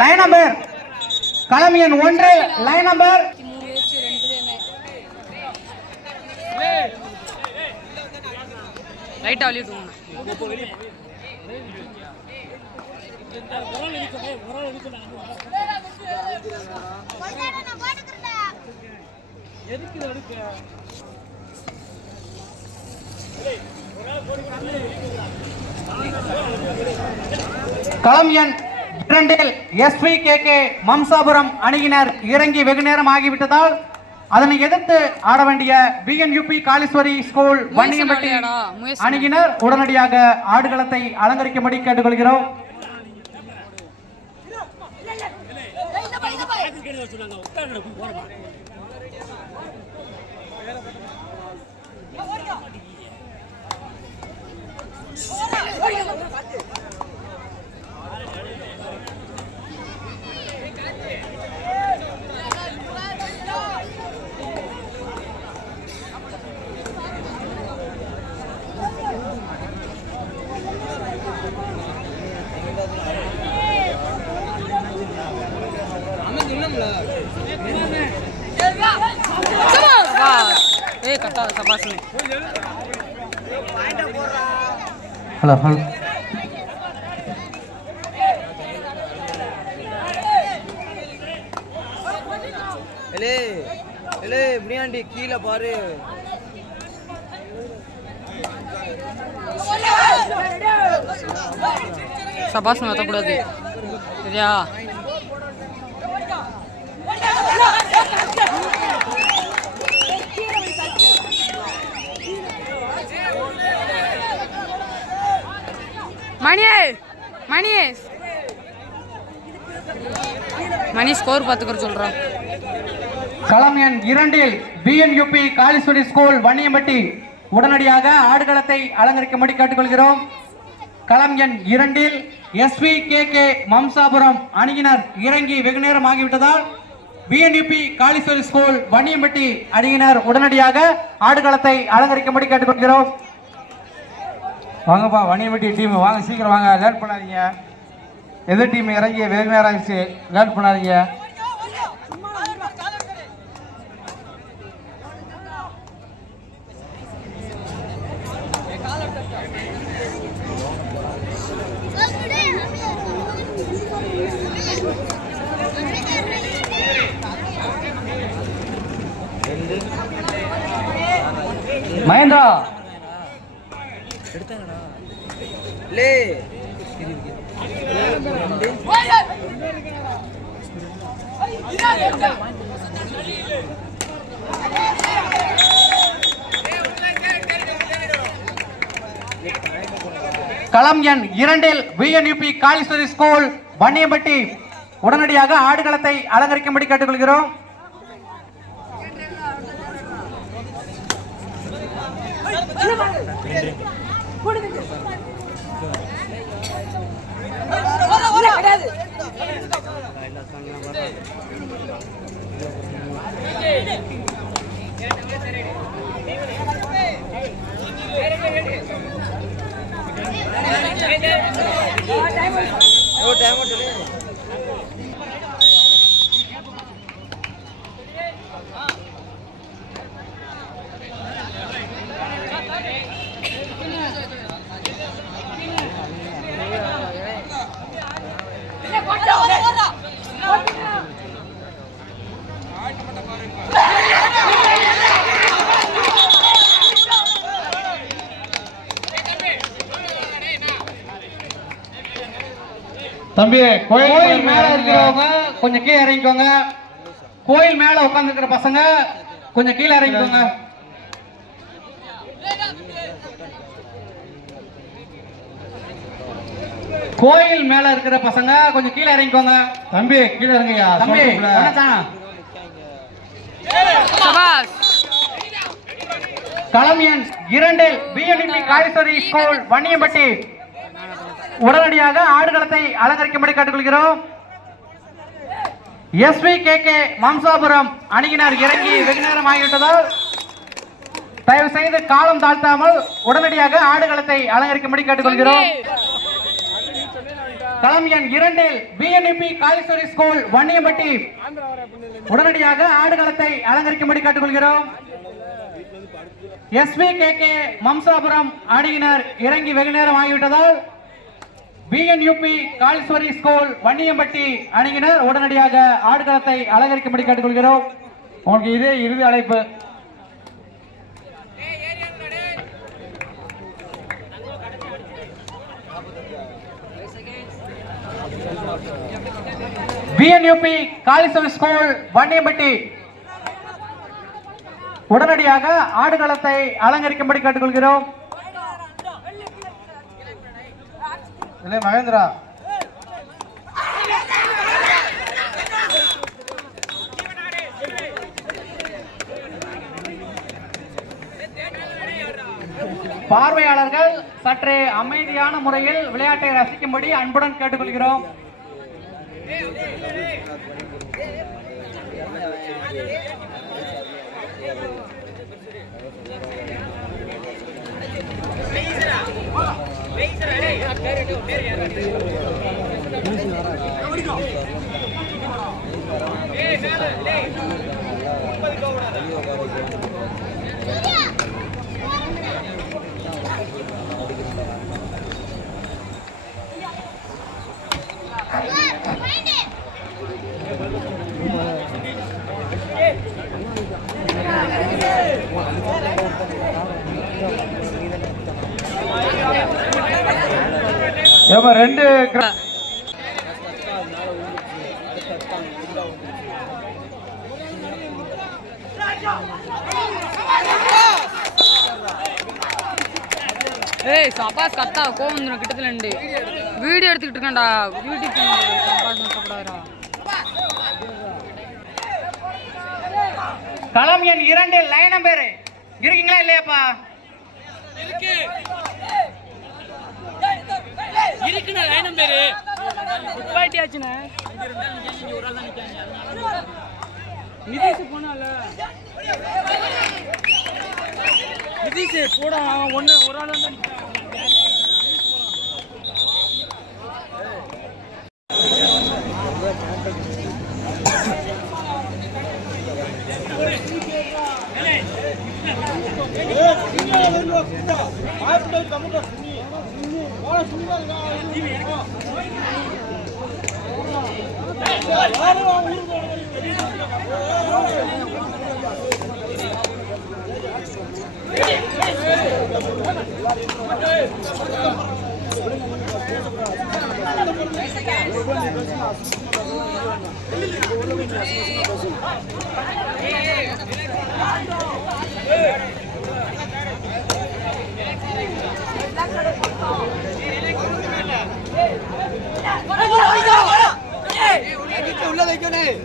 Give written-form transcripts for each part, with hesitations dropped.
Line number களம் எண் 1 line number லைட்டா வெளியிட்டு களம் எண் 2 SVKK மம்சாபுரம் அணியினர் இறங்கி வெகு நேரம் ஆகிவிட்டதால் அதனை எதிர்த்து ஆட வேண்டிய BNUP காளீஸ்வரி ஸ்கூல் வன்னியம்பட்டி அணியினர் உடனடியாக ஆடுகளத்தை அலங்கரிக்கும்படி கேட்டுக்கொள்கிறோம். ஹலோ ஹலோ இப்படியாண்டி கீழே பாரு. சபாஸ் மாத்தக்கூடாது சரியா? மணி ஸ்கோர் பார்த்துக்கிற சொல்றான். களம் எண் 2 BNUP காளீஸ்வரி ஸ்கூல் வன்னியம்பட்டி உடனடியாக ஆடுகளத்தை அலங்கரிக்கும்படி கேட்டுக்கொள்கிறோம். களம் எண் 2 SVKK மம்சாபுரம் அணியினர் இறங்கி வெகு நேரம் ஆகிவிட்டதால் BNUP காளீஸ்வரி ஸ்கூல் வன்னியம்பட்டி அணியினர் உடனடியாக ஆடுகளத்தை அலங்கரிக்கும்படி கேட்டுக்கொள்கிறோம். வாங்கப்பா வன்னியம்பட்டி டீம் வாங்க, சீக்கிரம் வாங்க, லேட் பண்ணாதீங்க. எதிர் டீம் இறங்கி வெகு நேரம் ஆயிடுச்சு, லேட் பண்ணாதீங்க. மகேந்திரா எடுத்தாங்கடா லே களம் எண் 2 BNUP காளீஸ்வரி ஸ்கூல் வன்னியம்பட்டி உடனடியாக ஆடுகளத்தை அலங்கரிக்கும்படி கேட்டுக்கொள்கிறோம். தம்பி கோயில் மேல இருக்கிறவங்க கொஞ்சம் கீழே இறங்கிக்கோங்க. கோயில் மேல உட்கார்ந்து இருக்கிற பசங்க கொஞ்சம் கீழே இறங்கிக்கோங்க. கோயில் மேல இருக்கிற பசங்க கொஞ்சம் கீழே இறங்கிக்கோங்க. தம்பி கீழே இறங்கயா தம்பி. களம் எண் 2 BNUP காளீஸ்வரி ஸ்கூல் வன்னியம்பட்டி உடனடியாக ஆடுகளத்தை அலங்கரிக்கும்படி கேட்டுக்கொள்கிறோம். SVKK மம்சாபுரம் அணியினர் இறங்கி வெகு நேரம் ஆகிவிட்டதால் தயவு செய்து காலம் தாழ்த்தாமல் உடனடியாக ஆடுகளத்தை அலங்கரிக்கும்படி கேட்டுக்கொள்கிறோம். களம் எண் 2 BNUP காளீஸ்வரி ஸ்கூல் வன்னியம்பட்டி உடனடியாக ஆடுகளத்தை அலங்கரிக்கும்படி கேட்டுக்கொள்கிறோம். SVKK மம்சாபுரம் அணியினர் இறங்கி வெகு நேரம் ஆகிவிட்டதால் BNUP காளீஸ்வரி ஸ்கூல் வன்னியம்பட்டி அணியினர் உடனடியாக ஆடுகளத்தை அலங்கரிக்கும்படி கேட்டுக்கொள்கிறோம். உங்களுக்கு இதே இறுதி அழைப்பு. BNUP காளீஸ்வரி ஸ்கூல் வன்னியம்பட்டி உடனடியாக ஆடுகளத்தை அலங்கரிக்கும்படி கேட்டுக்கொள்கிறோம். மகேந்திரா பார்வையாளர்கள் சற்றே அமைதியான முறையில் விளையாட்டை ரசிக்கும்படி அன்புடன் கேட்டுக்கொள்கிறோம். ரெண்டு ஏய் சபாஸ் கத்தா கோவம் வந்துடும் கிட்டத்துல இருந்து வீடியோ எடுத்துக்கிட்டு இருக்கேன்டா யூடியூப் சேனல் சபாஸ் கத்தப்படாதா. களம் எண் 2 லைன் நம்பர் இருக்கீங்களா இல்லையாப்பா? இருக்குண்ணா லைன் நம்பர் உட்பாட்டியாச்சுண்ணே. நிதிஷ் போனால நிதிஷ் போட ஒன்று ஒரு ஆள் வந்து உள்ள வைக்கணும்.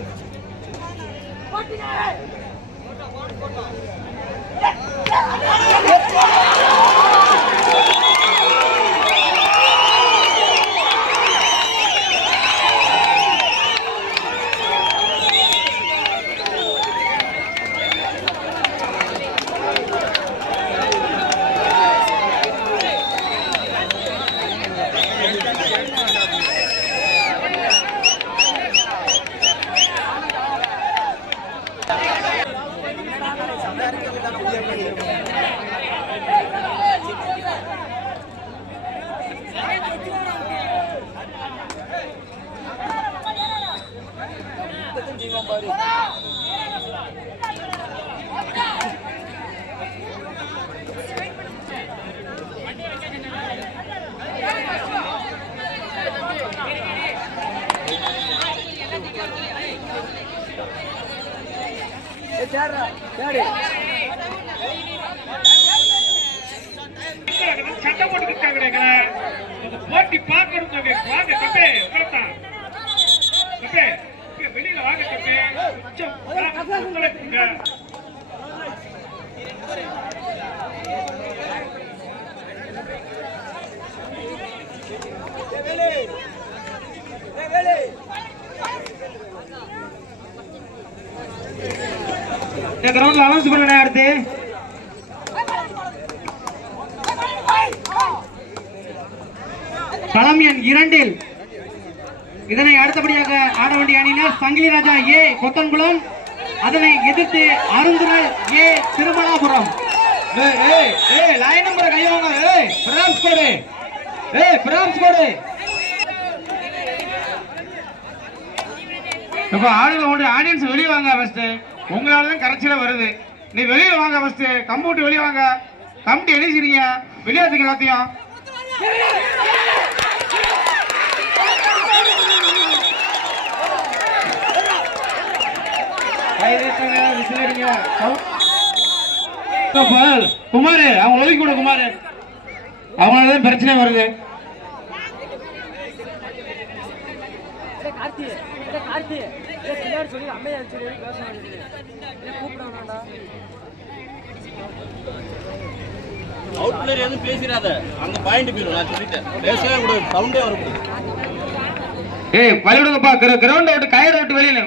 சட்டை போட்டுக்கிட்டாங்க போட்டி பார்க்கணும். வாங்க கப்பே கப்பே வெளியில வாங்க கப்பே கொஞ்சம் கிரவுண்ட்ல அனௌன்ஸ் பண்ண அடுத்து களம் எண் 2 இதனை அடுத்தபடியாக ஆட வேண்டிய அணியினர் சங்கிலி ராஜா ஏ கொத்தன்குளம், அதனை எதிர்த்து அருந்துணல் ஏ திருமலாபுரம். லைன் நம்பர் கைவாங்க. பிராம்ஸ் கோடு, பிராம்ஸ் கோடு. இப்ப ஆளுங்க ஓடி ஆடியன்ஸ் வெளியே வாங்க. ஃபர்ஸ்ட் உங்களால தான் கரைச்சில வருது. நீ வெளியே வாங்க. ஃபர்ஸ்ட் கம்பவுண்ட் வெளியே வாங்க. கம்பி எழுதிக்கிறீங்க வெளியாத்துக்கு எல்லாத்தையும். குமார் அவங்க ஒதுக்கி கொடு. குமார் அவங்களாலதான் பிரச்சனை வருது. அவுட் பிளேயர் எதுவும் பேசிடாத, அங்க பாயிண்ட் போயிடும். நான் சொல்லிட்டேன், பேசவே கூடாது, சவுண்டே வரக்கூடாது. பள்ளிவிடுங்கப்பா. கிரவுண்ட் விட்டு கயிறு விட்டு வெளியில.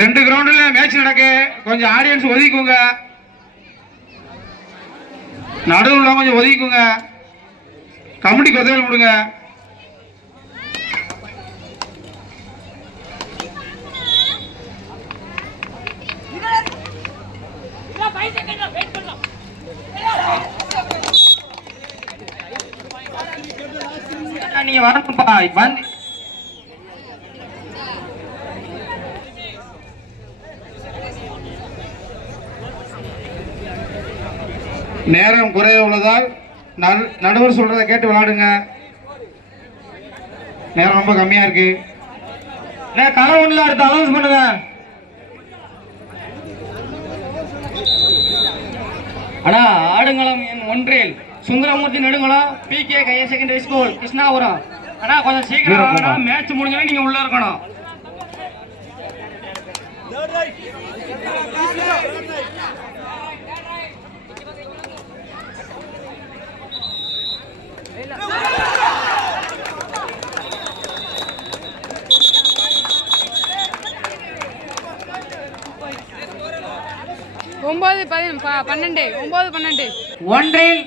ரெண்டு கிரவுண்ட்ல மேட்ச் நடக்கு. கொஞ்சம் ஆடியன்ஸ் ஒதுக்குங்க. நடுவுல கொஞ்சம் ஒதுக்குங்க. கமிட்டிக்கு உதவி கொடுங்க. நீங்க வரணும்பா. வந்து நேரம் குறைய உள்ளதால் நடுவர் சொல்றதை கேட்டு விளையாடுங்க. நேரம் ரொம்ப கம்மியா இருக்கு. களை ஒண்ணுல அடுத்து அனௌன்ஸ் பண்ணுங்க. அண்ணா ஆடுங்களம் என் ஒன்றில் Sundaramoorthy Nedunkulam PK higher secondary school Krishnapuram. அண்ணா கொஞ்சம் சீக்கிரம் மேட்ச் முடிஞ்சா நீங்க உள்ள இருக்கணும். ஒன்பது 12 ஒன்றில்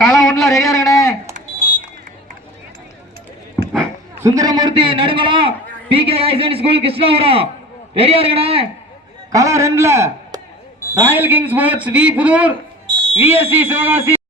களம் ஒண்ணுல ரெடியா இருங்கண்ணே. Sundaramoorthy Nedunkulam PK higher secondary school Krishnapuram ரெடியா இருக்கண்ணே. களம் 2ல royal king sports V Puthur VSC Sivakasi